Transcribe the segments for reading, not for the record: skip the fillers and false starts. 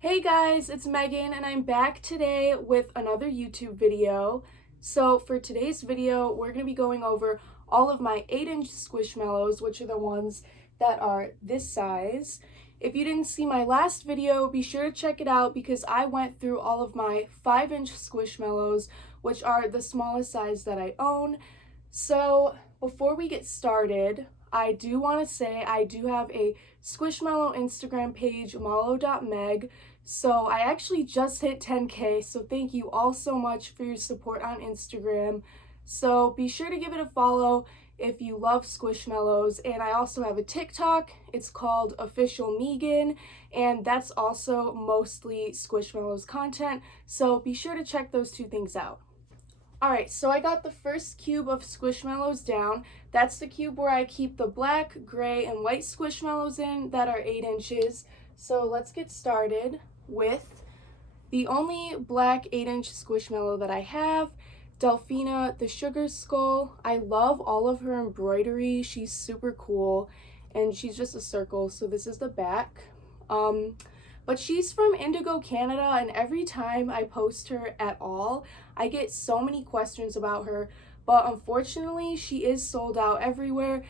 Hey guys, it's Megan and I'm back today with another YouTube video. So for today's video, we're going to be going over all of my 8-inch Squishmallows, which are the ones that are this size. If you didn't see my last video, be sure to check it out because I went through all of my 5-inch Squishmallows, which are the smallest size that I own. So before we get started, I do want to say I do have a Squishmallow Instagram page, mallow.meg. So I actually just hit 10K, so thank you all so much for your support on Instagram. So be sure to give it a follow if you love Squishmallows. And I also have a TikTok. It's called Official Megan, and that's also mostly Squishmallows content. So be sure to check those two things out. Alright, so I got the first cube of Squishmallows down. That's the cube where I keep the black, gray, and white Squishmallows in that are 8 inches. So let's get started with the only black 8-inch Squishmallow that I have, Delphina the Sugar Skull. I love all of her embroidery. She's super cool, and she's just a circle, so this is the back. But she's from Indigo, Canada, and every time I post her at all, I get so many questions about her, but unfortunately, she is sold out everywhere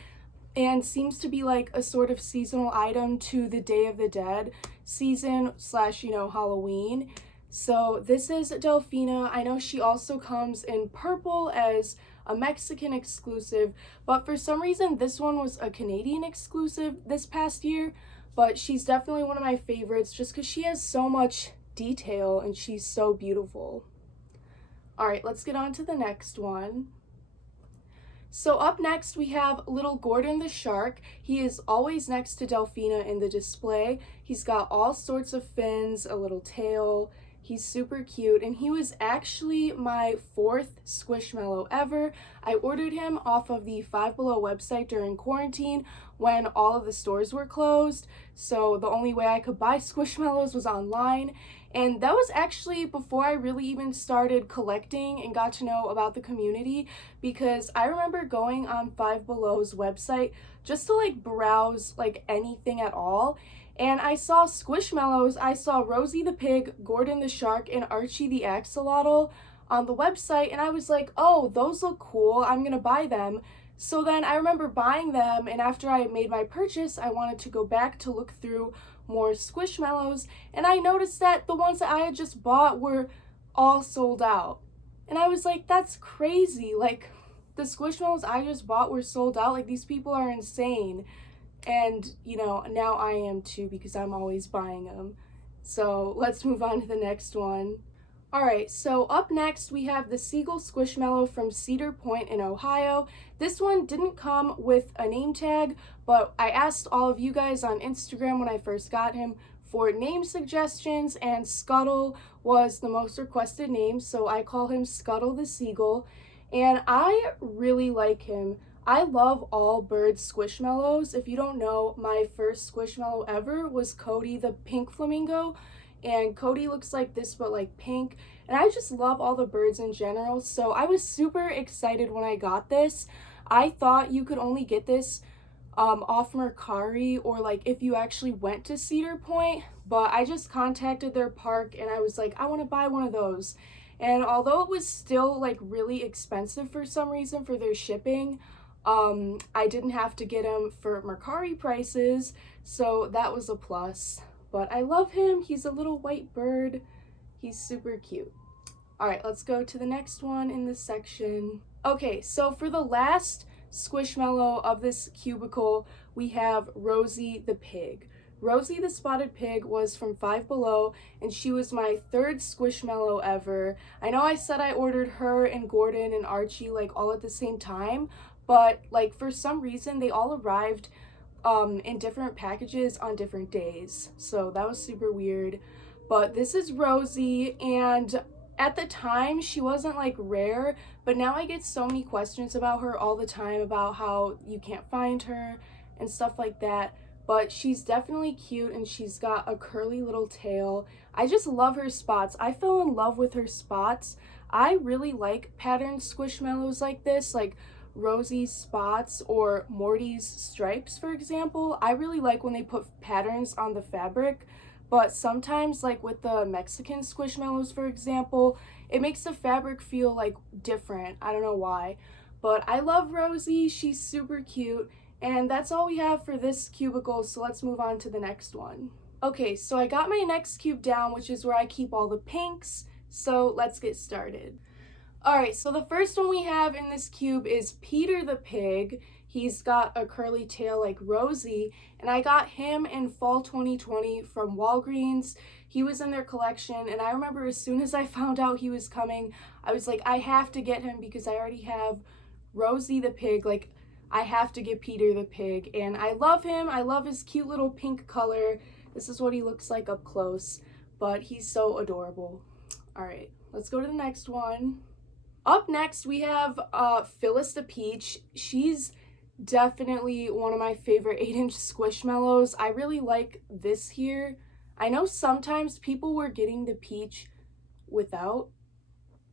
and seems to be like a sort of seasonal item to the Day of the Dead season / Halloween. So this is Delphina. I know she also comes in purple as a Mexican exclusive, but for some reason this one was a Canadian exclusive this past year, but she's definitely one of my favorites just because she has so much detail and she's so beautiful. All right, let's get on to the next one. So up next we have little Gordon the Shark. He is always next to Delphina in the display. He's got all sorts of fins, a little tail. He's super cute, and he was actually my 4th Squishmallow ever. I ordered him off of the Five Below website during quarantine when all of the stores were closed, so the only way I could buy Squishmallows was online, and that was actually before I really even started collecting and got to know about the community, because I remember going on Five Below's website just to like browse like anything at all. And I saw Squishmallows, I saw Rosie the Pig, Gordon the Shark, and Archie the Axolotl on the website, and I was like, oh, those look cool, I'm gonna buy them. So then I remember buying them, and after I made my purchase, I wanted to go back to look through more Squishmallows, and I noticed that the ones that I had just bought were all sold out. And I was like, that's crazy, like, the Squishmallows I just bought were sold out, like, these people are insane. And, now I am too because I'm always buying them. So let's move on to the next one. Alright, so up next we have the Seagull Squishmallow from Cedar Point in Ohio. This one didn't come with a name tag, but I asked all of you guys on Instagram when I first got him for name suggestions, and Scuttle was the most requested name, so I call him Scuttle the Seagull, and I really like him. I love all bird Squishmallows. If you don't know, my first Squishmallow ever was Cody the pink flamingo, and Cody looks like this but like pink, and I just love all the birds in general, so I was super excited when I got this. I thought you could only get this off Mercari or like if you actually went to Cedar Point, but I just contacted their park and I was like, I want to buy one of those. And although it was still like really expensive for some reason for their shipping, I didn't have to get him for Mercari prices, so that was a plus. But I love him. He's a little white bird. He's super cute. Alright, let's go to the next one in this section. Okay, so for the last Squishmallow of this cubicle, we have Rosie the Pig. Rosie the Spotted Pig was from Five Below, and she was my 3rd Squishmallow ever. I know I said I ordered her and Gordon and Archie like all at the same time, but like for some reason they all arrived in different packages on different days, so that was super weird. But this is Rosie, and at the time she wasn't like rare, but now I get so many questions about her all the time about how you can't find her and stuff like that. But she's definitely cute, and she's got a curly little tail. I just love her spots. I fell in love with her spots. I really like patterned Squishmallows like this, like Rosie's spots or Morty's stripes, for example. I really like when they put patterns on the fabric, but sometimes, like with the Mexican Squishmallows, for example, it makes the fabric feel like different. I don't know why, but I love Rosie. She's super cute, and that's all we have for this cubicle, so let's move on to the next one. Okay, so I got my next cube down, which is where I keep all the pinks, so let's get started. Alright, so the first one we have in this cube is Peter the Pig. He's got a curly tail like Rosie, and I got him in fall 2020 from Walgreens. He was in their collection, and I remember as soon as I found out he was coming, I was like, I have to get him because I already have Rosie the Pig. Like, I have to get Peter the Pig, and I love him. I love his cute little pink color. This is what he looks like up close, but he's so adorable. Alright, let's go to the next one. Up next, we have Phyllis the Peach. She's definitely one of my favorite 8-inch Squishmallows. I really like this here. I know sometimes people were getting the peach without,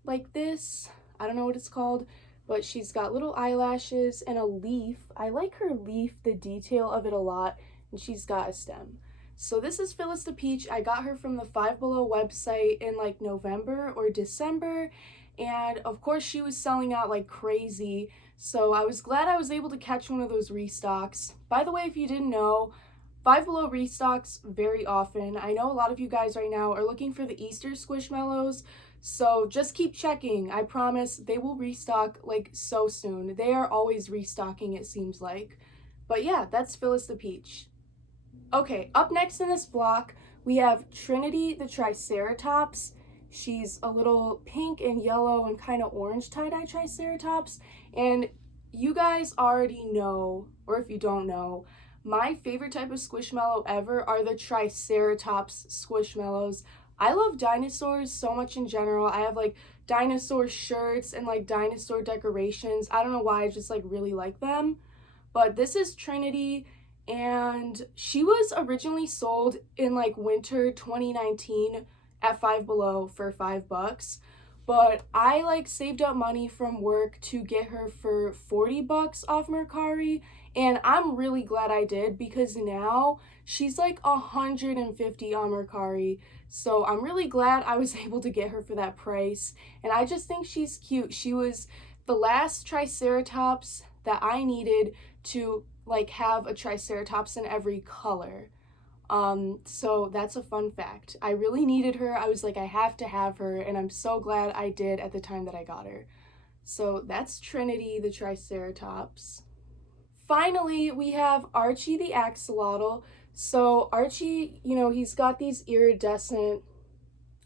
like this. I don't know what it's called, but she's got little eyelashes and a leaf. I like her leaf, the detail of it a lot, and she's got a stem. So this is Phyllis the Peach. I got her from the Five Below website in like November or December, and of course she was selling out like crazy, so I was glad I was able to catch one of those restocks. By the way, if you didn't know, Five Below restocks very often. I know a lot of you guys right now are looking for the Easter Squishmallows, so just keep checking. I promise they will restock like so soon. They are always restocking, it seems like. But yeah, that's Phyllis the Peach. Okay, up next in this block, we have Trinity the Triceratops. She's a little pink and yellow and kind of orange tie-dye Triceratops. And you guys already know, or if you don't know, my favorite type of Squishmallow ever are the Triceratops Squishmallows. I love dinosaurs so much in general. I have like dinosaur shirts and like dinosaur decorations. I don't know why, I just like really like them. But this is Trinity, and she was originally sold in like winter 2019 at Five Below for $5, but I like saved up money from work to get her for $40 off Mercari, and I'm really glad I did because now she's like $150 on Mercari. So I'm really glad I was able to get her for that price, and I just think she's cute. She was the last Triceratops that I needed to like have a Triceratops in every color. So that's a fun fact. I really needed her. I was like, I have to have her, and I'm so glad I did at the time that I got her. So that's Trinity the Triceratops. Finally, we have Archie the Axolotl. So Archie, you know, he's got these iridescent,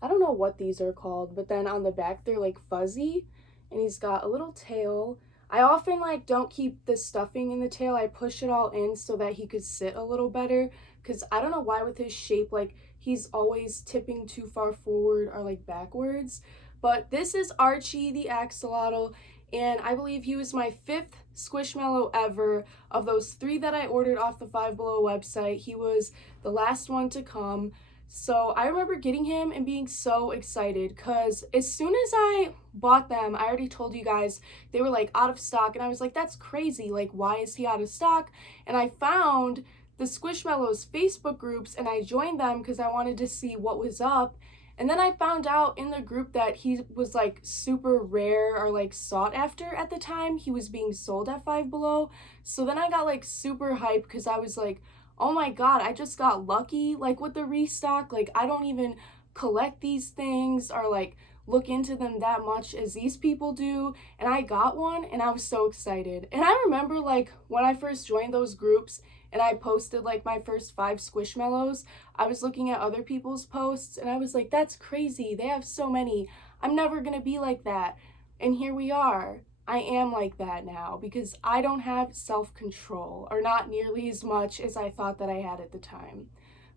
I don't know what these are called, but then on the back they're like fuzzy, and he's got a little tail. I often like don't keep the stuffing in the tail. I push it all in so that he could sit a little better, because I don't know why with his shape, like he's always tipping too far forward or like backwards. But this is Archie the Axolotl, and I believe he was my 5th Squishmallow ever. Of those 3 that I ordered off the Five Below website, he was the last one to come. So I remember getting him and being so excited because as soon as I bought them, I already told you guys they were like out of stock, and I was like, that's crazy, like why is he out of stock? And I found the Squishmallows Facebook groups and I joined them because I wanted to see what was up. And then I found out in the group that he was like super rare or like sought after at the time he was being sold at Five Below. So then I got like super hyped because I was like, oh my god, I just got lucky like with the restock. Like I don't even collect these things or like look into them that much as these people do, and I got one and I was so excited. And I remember like when I first joined those groups and I posted like my first 5 Squishmallows, I was looking at other people's posts and I was like, that's crazy, they have so many, I'm never gonna be like that. And here we are. I am like that now because I don't have self-control, or not nearly as much as I thought that I had at the time.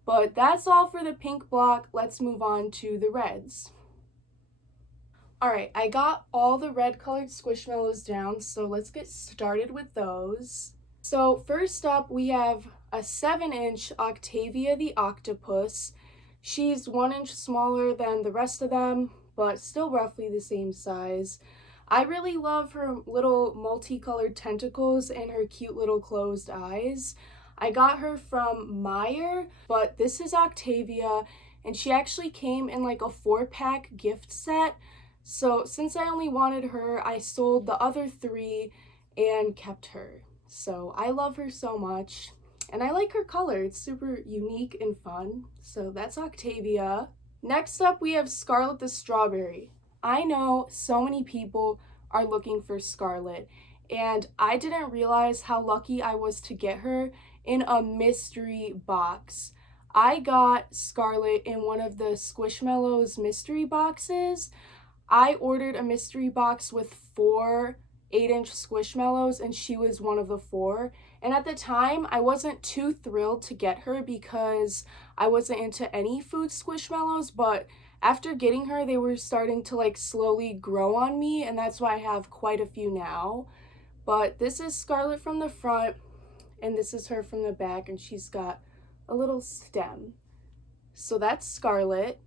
But that's all for the pink block. Let's move on to the reds. Alright, I got all the red colored Squishmallows down, so let's get started with those. So first up, we have a 7-inch Octavia the Octopus. She's 1 inch smaller than the rest of them, but still roughly the same size. I really love her little multicolored tentacles and her cute little closed eyes. I got her from Meyer, but this is Octavia, and she actually came in like a 4-pack gift set. So since I only wanted her, I sold the other 3 and kept her. So I love her so much, and I like her color. It's super unique and fun. So that's Octavia. Next up, we have Scarlet the Strawberry. I know so many people are looking for Scarlet, and I didn't realize how lucky I was to get her in a mystery box. I got Scarlet in one of the Squishmallows mystery boxes. I ordered a mystery box with 4 8-inch Squishmallows, and she was one of the 4. And at the time, I wasn't too thrilled to get her because I wasn't into any food Squishmallows, but after getting her, they were starting to like slowly grow on me, and that's why I have quite a few now. But this is Scarlet from the front, and this is her from the back, and she's got a little stem. So that's Scarlet.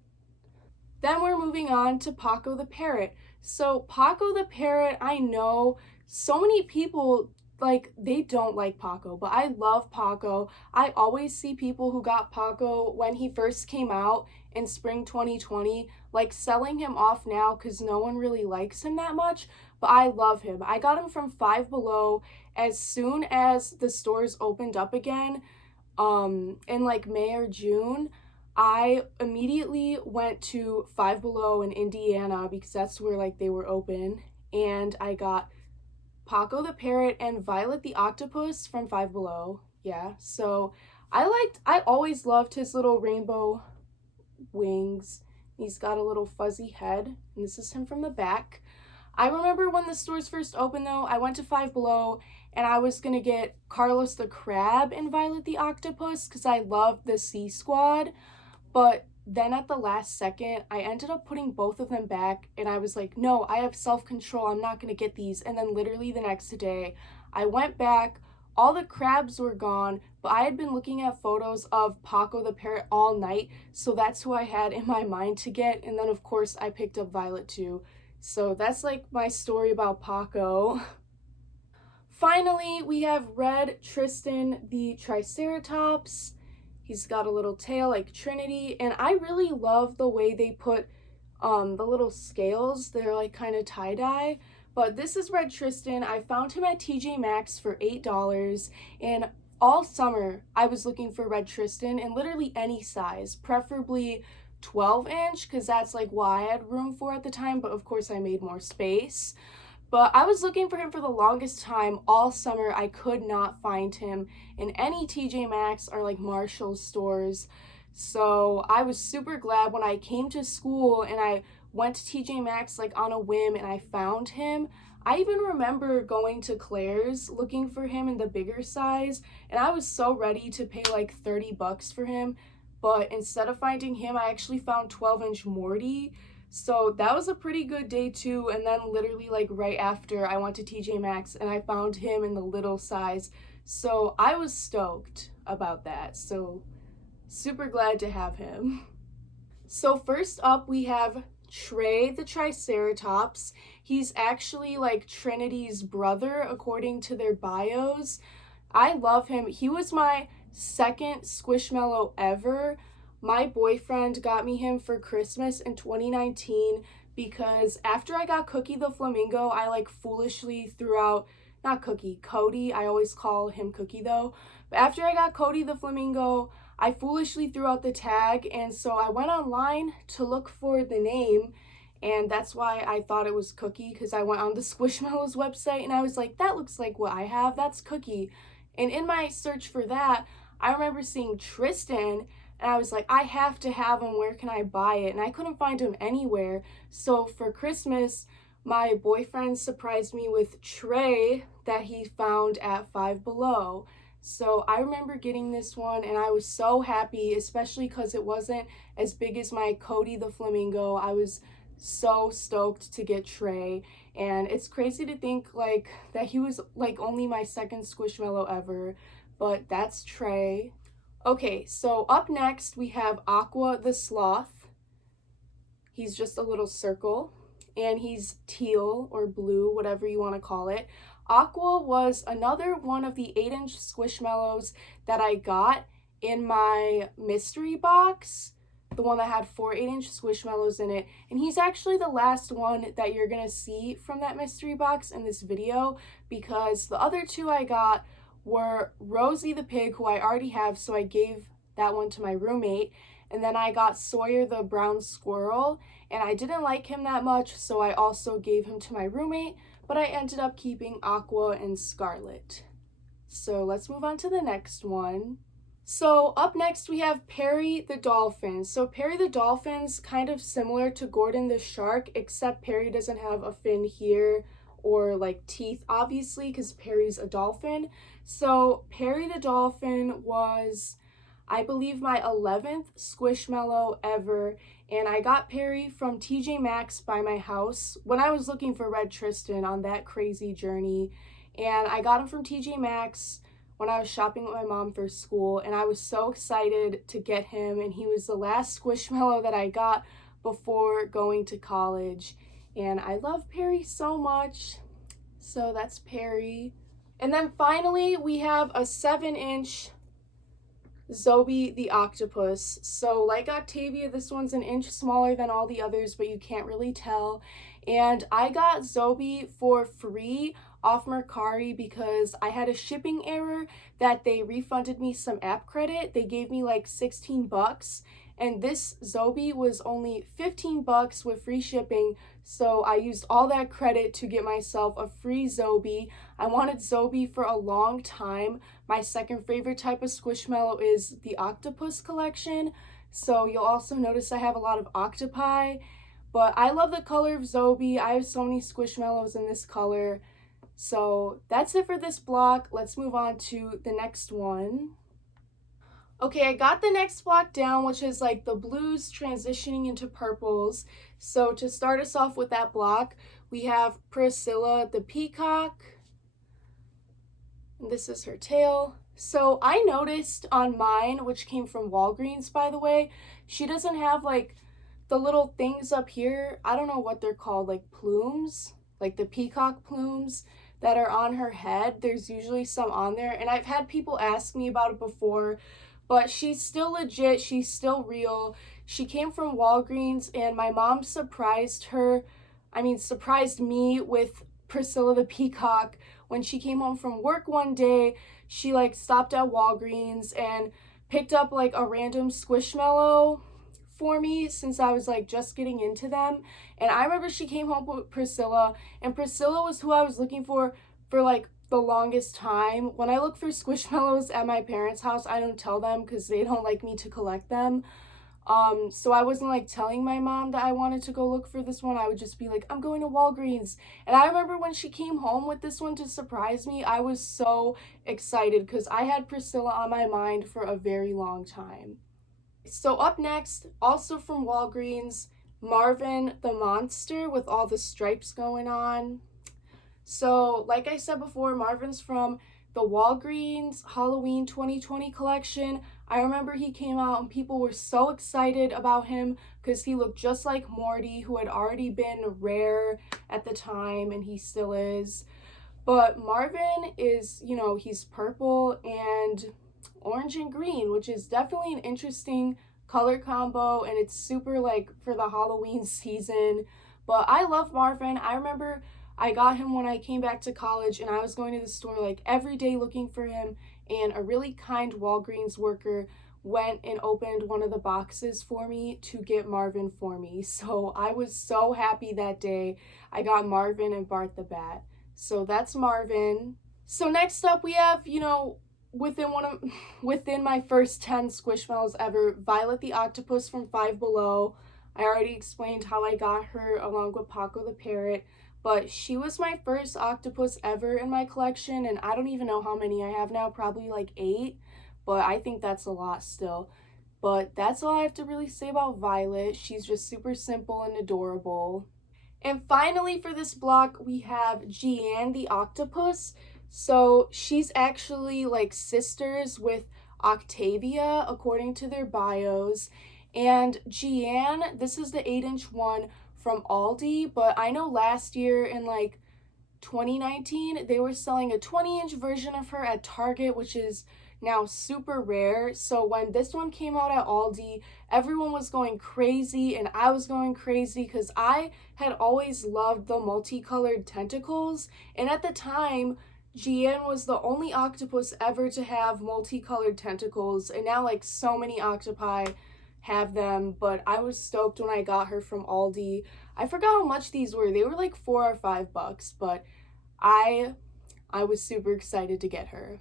Then we're moving on to Paco the Parrot. So Paco the Parrot, I know so many people, like, they don't like Paco, but I love Paco. I always see people who got Paco when he first came out in spring 2020, like selling him off now because no one really likes him that much, but I love him. I got him from Five Below as soon as the stores opened up again, in like May or June. I immediately went to Five Below in Indiana because that's where like they were open, and I got Paco the Parrot and Violet the Octopus from Five Below. Yeah, so I always loved his little rainbow wings. He's got a little fuzzy head, and this is him from the back. I remember when the stores first opened though, I went to Five Below and I was gonna get Carlos the Crab and Violet the Octopus because I loved the Sea Squad. But then at the last second, I ended up putting both of them back, and I was like, no, I have self-control, I'm not gonna get these. And then literally the next day, I went back, all the crabs were gone, but I had been looking at photos of Paco the Parrot all night, so that's who I had in my mind to get. And then of course I picked up Violet too. So that's like my story about Paco. Finally, we have Red Tristan the Triceratops. He's got a little tail like Trinity, and I really love the way they put the little scales. They're like kind of tie-dye. But this is Red Tristan. I found him at TJ Maxx for $8, and all summer I was looking for Red Tristan in literally any size, preferably 12-inch because that's like what I had room for at the time, but of course I made more space. But I was looking for him for the longest time. All summer, I could not find him in any TJ Maxx or like Marshall stores. So I was super glad when I came to school and I went to TJ Maxx like on a whim and I found him. I even remember going to Claire's looking for him in the bigger size, and I was so ready to pay like $30 for him. But instead of finding him, I actually found 12-inch Morty. So that was a pretty good day too. And then literally like right after, I went to TJ Maxx and I found him in the little size. So I was stoked about that. So super glad to have him. So first up we have Trey the Triceratops. He's actually like Trinity's brother according to their bios. I love him. He was my second Squishmallow ever. My boyfriend got me him for Christmas in 2019 because after I got Cookie the Flamingo, I like foolishly threw out, not Cookie, Cody. I always call him Cookie though. But after I got Cody the Flamingo, I foolishly threw out the tag, and so I went online to look for the name, and that's why I thought it was Cookie, because I went on the Squishmallows website and I was like, that looks like what I have, that's Cookie. And in my search for that, I remember seeing Tristan, and I was like, I have to have him, where can I buy it? And I couldn't find him anywhere. So for Christmas, my boyfriend surprised me with Trey that he found at Five Below. So I remember getting this one and I was so happy, especially because it wasn't as big as my Cody the Flamingo. I was so stoked to get Trey, and it's crazy to think like that he was like only my second Squishmallow ever, but that's Trey. Okay, so up next we have Aqua the Sloth. He's just a little circle, and he's teal or blue, whatever you want to call it. Aqua was another one of the 8-inch Squishmallows that I got in my mystery box, the one that had 4 8-inch Squishmallows in it. And he's actually the last one that you're gonna see from that mystery box in this video, because the other 2 I got were Rosie the pig, who I already have, so I gave that one to my roommate. And then I got Sawyer the brown squirrel, and I didn't like him that much, so I also gave him to my roommate, but I ended up keeping Aqua and Scarlet. So let's move on to the next one. So up next we have Perry the dolphin. So Perry the dolphin's kind of similar to Gordon the shark, except Perry doesn't have a fin here or like teeth, obviously, because Perry's a dolphin. So Perry the dolphin was, I believe, my 11th Squishmallow ever, and I got Perry from TJ Maxx by my house when I was looking for Red Tristan on that crazy journey. And I got him from TJ Maxx when I was shopping with my mom for school, and I was so excited to get him, and he was the last Squishmallow that I got before going to college. And I love Perry so much. So that's Perry. And then finally we have a 7-inch Zobi the octopus. So like Octavia, this one's an inch smaller than all the others, but you can't really tell. And I got Zobi for free off Mercari because I had a shipping error that they refunded me some app credit. They gave me like 16 bucks, and this Zobi was only 15 bucks with free shipping. So I used all that credit to get myself a free Zobi. I wanted Zobi for a long time. My second favorite type of Squishmallow is the octopus collection. So you'll also notice I have a lot of octopi. But I love the color of Zobi. I have so many Squishmallows in this color. So that's it for this block. Let's move on to the next one. Okay, I got the next block down, which is like the blues transitioning into purples. So to start us off with that block, we have Priscilla the peacock. And this is her tail. So I noticed on mine, which came from Walgreens, by the way, she doesn't have like the little things up here. I don't know what they're called, like plumes, like the peacock plumes that are on her head. There's usually some on there, and I've had people ask me about it before, but she's still legit. She's still real. She came from Walgreens, and my mom surprised me with Priscilla the peacock. When she came home from work one day, she like stopped at Walgreens and picked up like a random Squishmallow for me, since I was like just getting into them. And I remember she came home with Priscilla, and Priscilla was who I was looking for like the longest time. When I look for Squishmallows at my parents' house, I don't tell them because they don't like me to collect them. So I wasn't like telling my mom that I wanted to go look for this one. I would just be like, I'm going to Walgreens. And I remember when she came home with this one to surprise me, I was so excited because I had Priscilla on my mind for a very long time. So up next, also from Walgreens, Marvin the monster with all the stripes going on. So like I said before, Marvin's from the Walgreens Halloween 2020 collection. I remember he came out and people were so excited about him because he looked just like Morty, who had already been rare at the time, and he still is. But Marvin is, he's purple and orange and green, which is definitely an interesting color combo, and it's super like for the Halloween season. But I love Marvin. I remember I got him when I came back to college, and I was going to the store like every day looking for him, and a really kind Walgreens worker went and opened one of the boxes for me to get Marvin for me. So I was so happy that day. I got Marvin and Bart the Bat. So that's Marvin. So next up we have, within my first 10 Squishmallows ever, Violet the octopus from Five Below. I already explained how I got her along with Paco the parrot, but she was my first octopus ever in my collection, and I don't even know how many I have now, probably like 8, but I think that's a lot still. But that's all I have to really say about Violet. She's just super simple and adorable. And finally for this block, we have Gian the octopus. So she's actually like sisters with Octavia, according to their bios. And Gian, this is the 8-inch one from Aldi, but I know last year in like 2019, they were selling a 20-inch version of her at Target, which is now super rare. So when this one came out at Aldi, everyone was going crazy and I was going crazy because I had always loved the multicolored tentacles, and at the time Gian was the only octopus ever to have multicolored tentacles, and now like so many octopi have them. But I was stoked when I got her from Aldi. I forgot how much these were. They were like $4 or $5, but I was super excited to get her.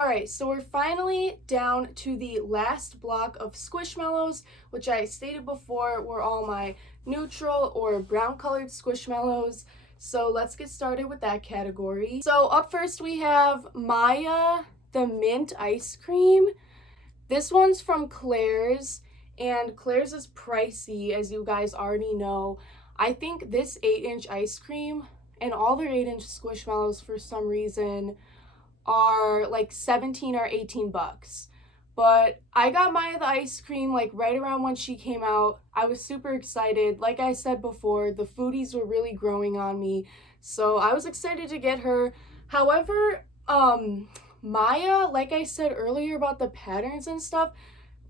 Alright, so we're finally down to the last block of Squishmallows, which I stated before were all my neutral or brown colored Squishmallows. So let's get started with that category. So up first we have Maya, the mint ice cream. This one's from Claire's, and Claire's is pricey, as you guys already know. I think this 8-inch ice cream and all their 8-inch Squishmallows for some reason are like 17 or 18 bucks. But I got Maya the ice cream like right around when she came out. I was super excited. Like I said before, the foodies were really growing on me, so I was excited to get her. However, Maya, like I said earlier about the patterns and stuff,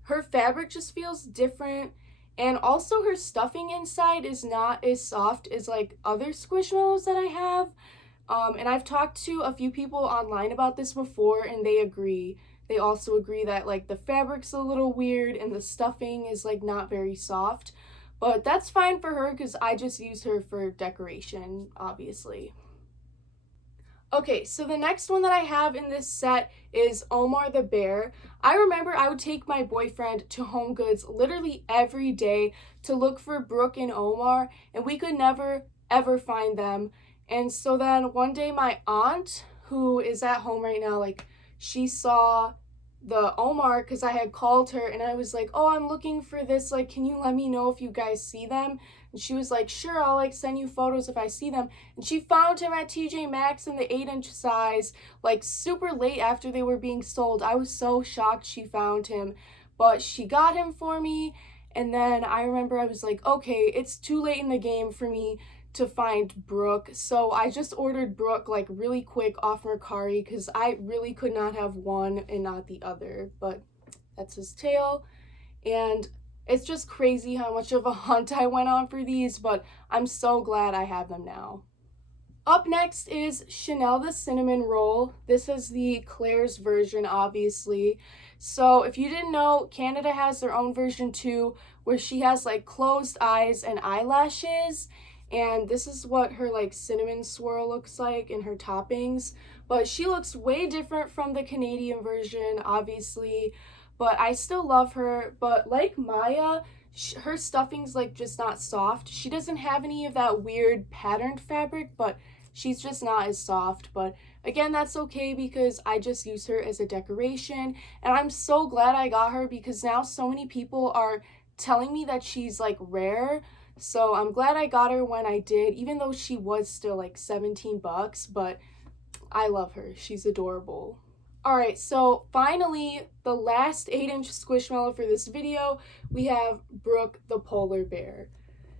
her fabric just feels different, and also her stuffing inside is not as soft as like other Squishmallows that I have. And I've talked to a few people online about this before, and they agree. They also agree that like the fabric's a little weird and the stuffing is like not very soft. But that's fine for her because I just use her for decoration, obviously. Okay, so the next one that I have in this set is Omar the bear. I remember I would take my boyfriend to Home Goods literally every day to look for Brooke and Omar, and we could never ever find them. And so then one day my aunt, who is at home right now, like she saw the Omar because I had called her and I was like, oh, I'm looking for this, like can you let me know if you guys see them? And she was like, sure, I'll like send you photos if I see them. And she found him at TJ Maxx in the 8-inch size, like super late after they were being sold. I was so shocked she found him, but she got him for me. And then I remember I was like, okay, it's too late in the game for me to find Brooke, so I just ordered Brooke like really quick off Mercari because I really could not have one and not the other. But that's his tail, and it's just crazy how much of a hunt I went on for these, but I'm so glad I have them now. Up next is Chanel the cinnamon roll. This is the Claire's version, obviously. So if you didn't know, Canada has their own version too, where she has like closed eyes and eyelashes. And this is what her like cinnamon swirl looks like in her toppings. But she looks way different from the Canadian version, obviously. But I still love her. But like Maya, her stuffing's like just not soft. She doesn't have any of that weird patterned fabric, but she's just not as soft. But again, that's okay because I just use her as a decoration. And I'm so glad I got her because now so many people are telling me that she's like rare. So I'm glad I got her when I did, even though she was still like 17 bucks, but I love her. She's adorable. Alright, so finally, the last 8-inch Squishmallow for this video, we have Brooke the polar bear.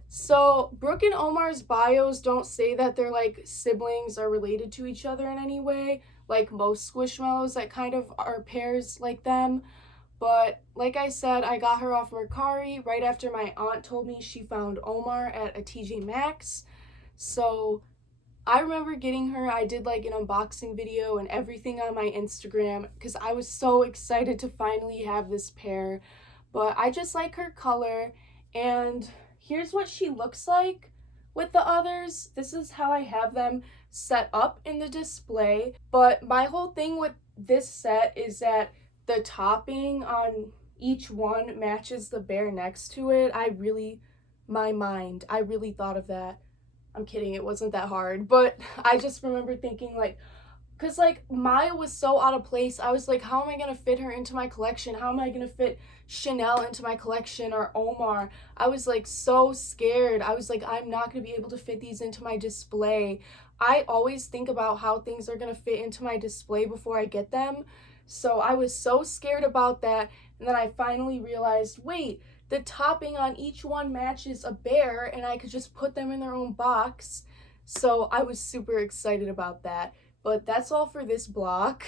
So Brooke and Omar's bios don't say that they're like siblings or related to each other in any way, like most Squishmallows that kind of are pairs like them. But like I said, I got her off Mercari right after my aunt told me she found Omar at a TJ Maxx. So I remember getting her. I did like an unboxing video and everything on my Instagram because I was so excited to finally have this pair. But I just like her color, and here's what she looks like with the others. This is how I have them set up in the display. But my whole thing with this set is that the topping on each one matches the bear next to it. I really thought of that. I'm kidding, it wasn't that hard, but I just remember thinking like, because like Maya was so out of place, I was like, how am I gonna fit her into my collection? How am I gonna fit Chanel into my collection, or Omar? I was like so scared. I was like, I'm not gonna be able to fit these into my display. I always think about how things are gonna fit into my display before I get them. So I was so scared about that, And then I finally realized, wait, the topping on each one matches a bear, and I could just put them in their own box. So I was super excited about that. But that's all for this block.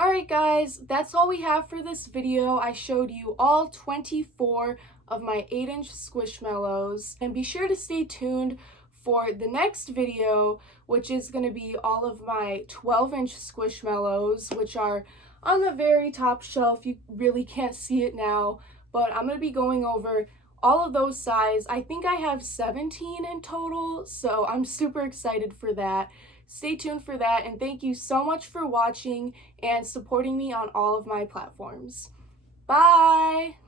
Alright guys, that's all we have for this video. I showed you all 24 of my 8-inch Squishmallows. And be sure to stay tuned for the next video, which is going to be all of my 12-inch Squishmallows, which are on the very top shelf. You really can't see it now, but I'm going to be going over all of those size. I think I have 17 in total, so I'm super excited for that. Stay tuned for that, and thank you so much for watching and supporting me on all of my platforms. Bye!